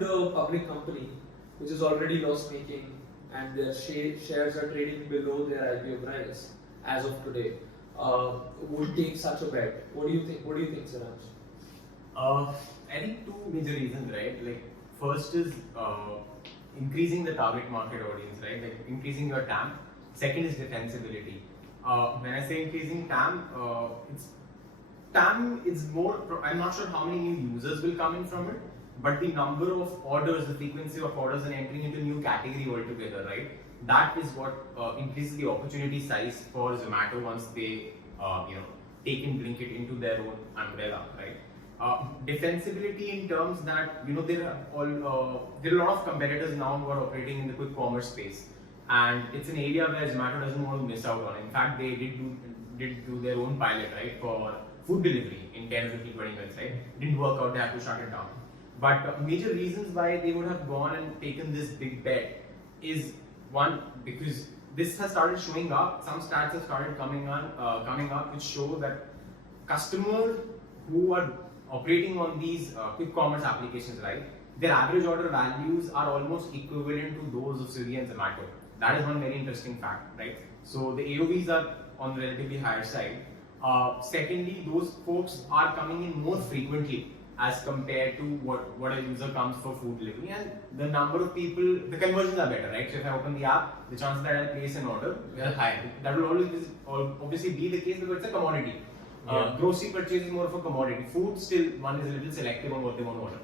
would a public company which is already loss making and their shares are trading below their IPO price as of today would take such a bet? What do you think? What do you think, Synapse? I think two major reasons, right? Like first is increasing the target market audience, right? Like increasing your TAM. Second is defensibility. When I say increasing TAM, TAM is more. I'm not sure how many new users will come in from it, but the number of orders, the frequency of orders, and entering into new category altogether, right? That is what increases the opportunity size for Zomato once they, take in Blinkit into their own umbrella, right? Defensibility in terms that there are a lot of competitors now who are operating in the quick commerce space, and it's an area where Zomato doesn't want to miss out on. In fact, they did do their own pilot, right, for food delivery in 10, 15, 20 minutes, right? It didn't work out, they had to shut it down. But major reasons why they would have gone and taken this big bet is one, because this has started showing up. Some stats have started coming up which show that customers who are operating on these quick commerce applications, right, their average order values are almost equivalent to those of Swiggy and Zomato. That is one very interesting fact, right? So the AOVs are on the relatively higher side. Secondly, those folks are coming in more frequently as compared to what a user comes for food delivery, and the number of people, the conversions are better, right? So if I open the app, the chances that I'll place an order are higher. That will always obviously be the case because it's a commodity. Grocery purchase is more of a commodity. Food, still, one is a little selective on what they want to order.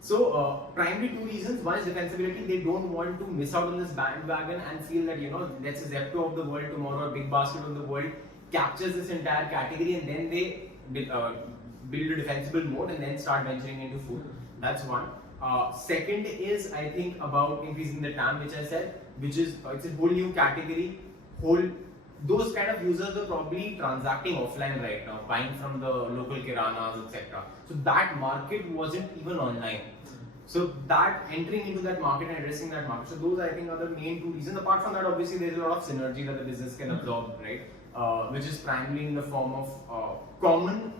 So, primary two reasons. One is defensibility. They don't want to miss out on this bandwagon and feel that, let's say Zepto of the world tomorrow, or Big Basket of the world captures this entire category, and then they build a defensible mode and then start venturing into food. That's one. Second is, I think, about increasing the TAM, which I said, which is it's a whole new category. Those kind of users are probably transacting offline right now, buying from the local kiranas, etc. So that market wasn't even online. So that entering into that market and addressing that market. So those, I think, are the main two reasons. Apart from that, obviously there's a lot of synergy that the business can absorb, right? Which is primarily in the form of common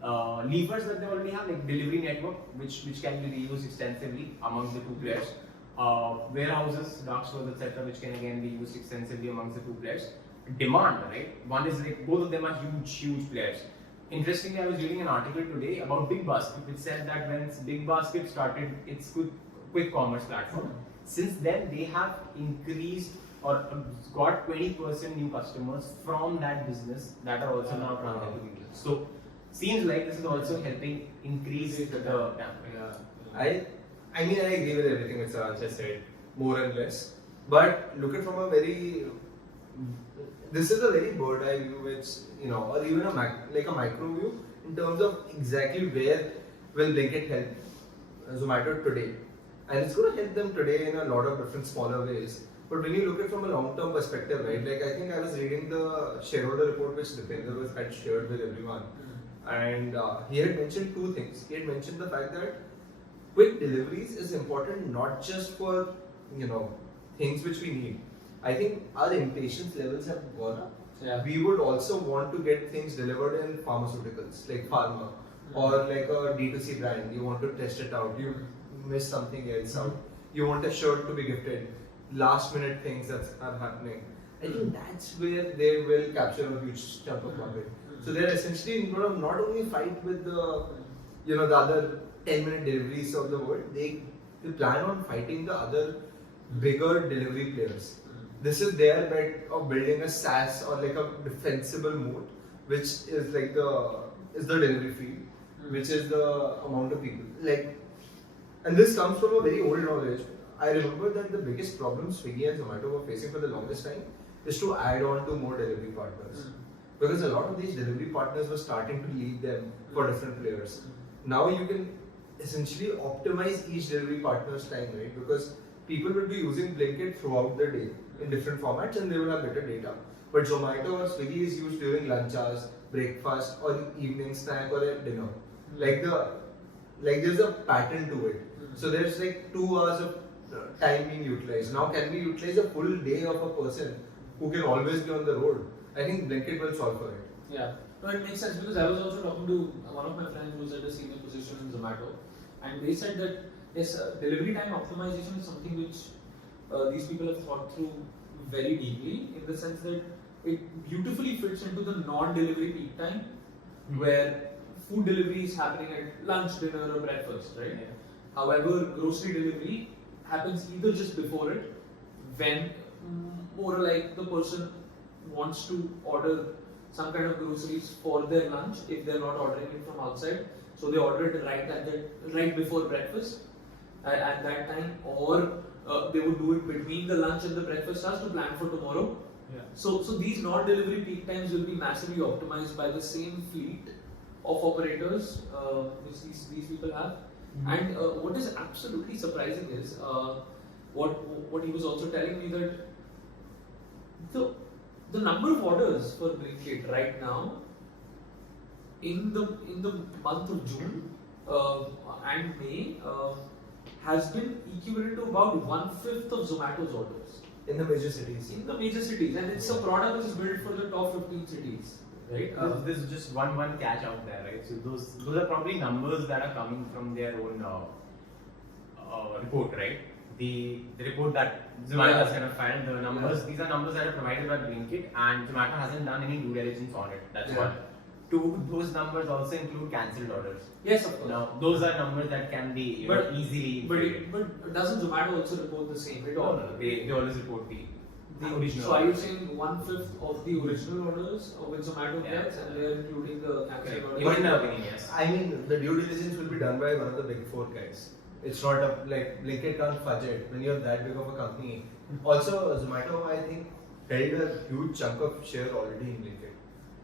levers that they already have, like delivery network, which can be reused extensively amongst the two players. Warehouses, dark stores, etc., which can again be used extensively amongst the two players. Demand, right? One is like both of them are huge players. Interestingly, I was reading an article today about Big Basket, which said that when Big Basket started its quick commerce platform, since then they have increased or got 20% new customers from that business that are also now transacting to business. So seems like this is also helping increase the TAM. I mean, I agree with everything that Saransh has said, more and less. But look at from this is a very bird eye view, which, or even a micro view in terms of exactly where will Blinkit help Zomato today. And it's going to help them today in a lot of different smaller ways. But when you look at it from a long-term perspective, right, like I think I was reading the shareholder report which Dipender had shared with everyone. And he had mentioned two things. He had mentioned the fact that quick deliveries is important not just for, things which we need. I think our impatience levels have gone up. Yeah. We would also want to get things delivered in pharmaceuticals, like pharma, or like a D2C brand. You want to test it out. You miss something else out. You want a shirt to be gifted. Last minute things that are happening. I think that's where they will capture a huge chunk of market. So they're essentially going to not only fight with the, the other 10-minute deliveries of the world. They plan on fighting the other bigger delivery players. This is their bet of building a SaaS or like a defensible moat, which is like the delivery fee, which is the amount of people. And this comes from a very old knowledge. I remember that the biggest problem Swiggy and Zomato were facing for the longest time is to add on to more delivery partners. Because a lot of these delivery partners were starting to leave them for different players. Now you can essentially optimize each delivery partner's time, right? Because people will be using Blinkit throughout the day in different formats and they will have better data. But Zomato or Swiggy is used during lunch hours, breakfast, or evening snack or at dinner. There's a pattern to it. So there's 2 hours of time being utilized. Now can we utilize a full day of a person who can always be on the road? I think Blinkit will solve for it. Yeah, no, it makes sense because I was also talking to one of my friends who's at a senior position in Zomato, and they said that Yes, delivery time optimization is something which these people have thought through very deeply, in the sense that it beautifully fits into the non-delivery peak time, where food delivery is happening at lunch, dinner, or breakfast, right? Yeah. However, grocery delivery happens either just before it, when more like the person wants to order some kind of groceries for their lunch if they're not ordering it from outside, so they order it right before breakfast at that time, or they would do it between the lunch and the breakfast hours to plan for tomorrow. Yeah. So these non-delivery peak times will be massively optimized by the same fleet of operators which these people have. And what is absolutely surprising is what he was also telling me, that the number of orders for Blinkit right now in the month of June and May has been equivalent to about 1/5 of Zomato's orders In the major cities. in the major cities, and it's a product which is built for the top 15 cities, right? There's just one catch out there, right? So those are probably numbers that are coming from their own report, right? The report that Zomato has kind of filed, the numbers, these are numbers that are provided by Blinkit, and Zomato hasn't done any due diligence on it. That's one. Two, those numbers also include cancelled orders. Yes, of course. Now, those are numbers that can be easily. But doesn't Zomato also report the same? Right? No, they always report the original. So are you saying 1/5 of the original orders which Zomato Yeah. gets, and they are including the cancelled Okay. orders? Even in my opinion, yes. I mean, the due diligence will be done by one of the big four guys. It's not like Blinkit can't fudge it when you're that big of a company. Also, Zomato, I think, held a huge chunk of share already in Blinkit.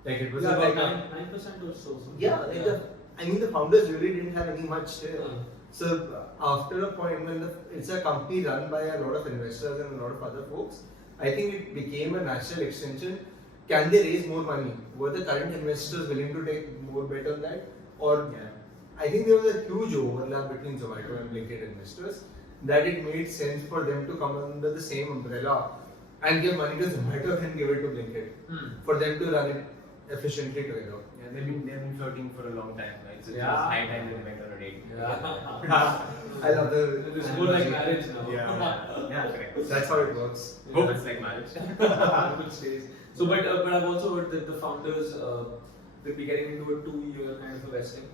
Like it was Yeah, about like 9% or so. something yeah, like like that. I mean, the founders really didn't have any much share. Yeah. So after a point when it's a company run by a lot of investors and a lot of other folks, I think it became a natural extension. Can they raise more money? Were the current investors willing to take more bet on that? Or I think there was a huge overlap between Zomato and Blinkit investors that it made sense for them to come under the same umbrella and give money to Zomato and give it to Blinkit for them to run it efficiently together. Yeah, they've been flirting for a long time, right? So it's Yeah. just high time they went on a date. I love the. It's more like marriage now. Yeah, correct. That's how it works. Hope it's like marriage. Good stays. So, but I've also heard that the founders will be getting into a 2-year kind of a vesting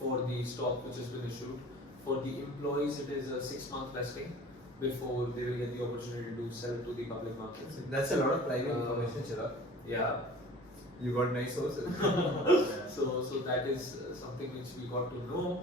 for the stock which has been issued. For the employees, it is a 6-month vesting before they will get the opportunity to sell to the public markets. That's a lot of private information, Chirag. Yeah. You got nice sources. So that is something which we got to know.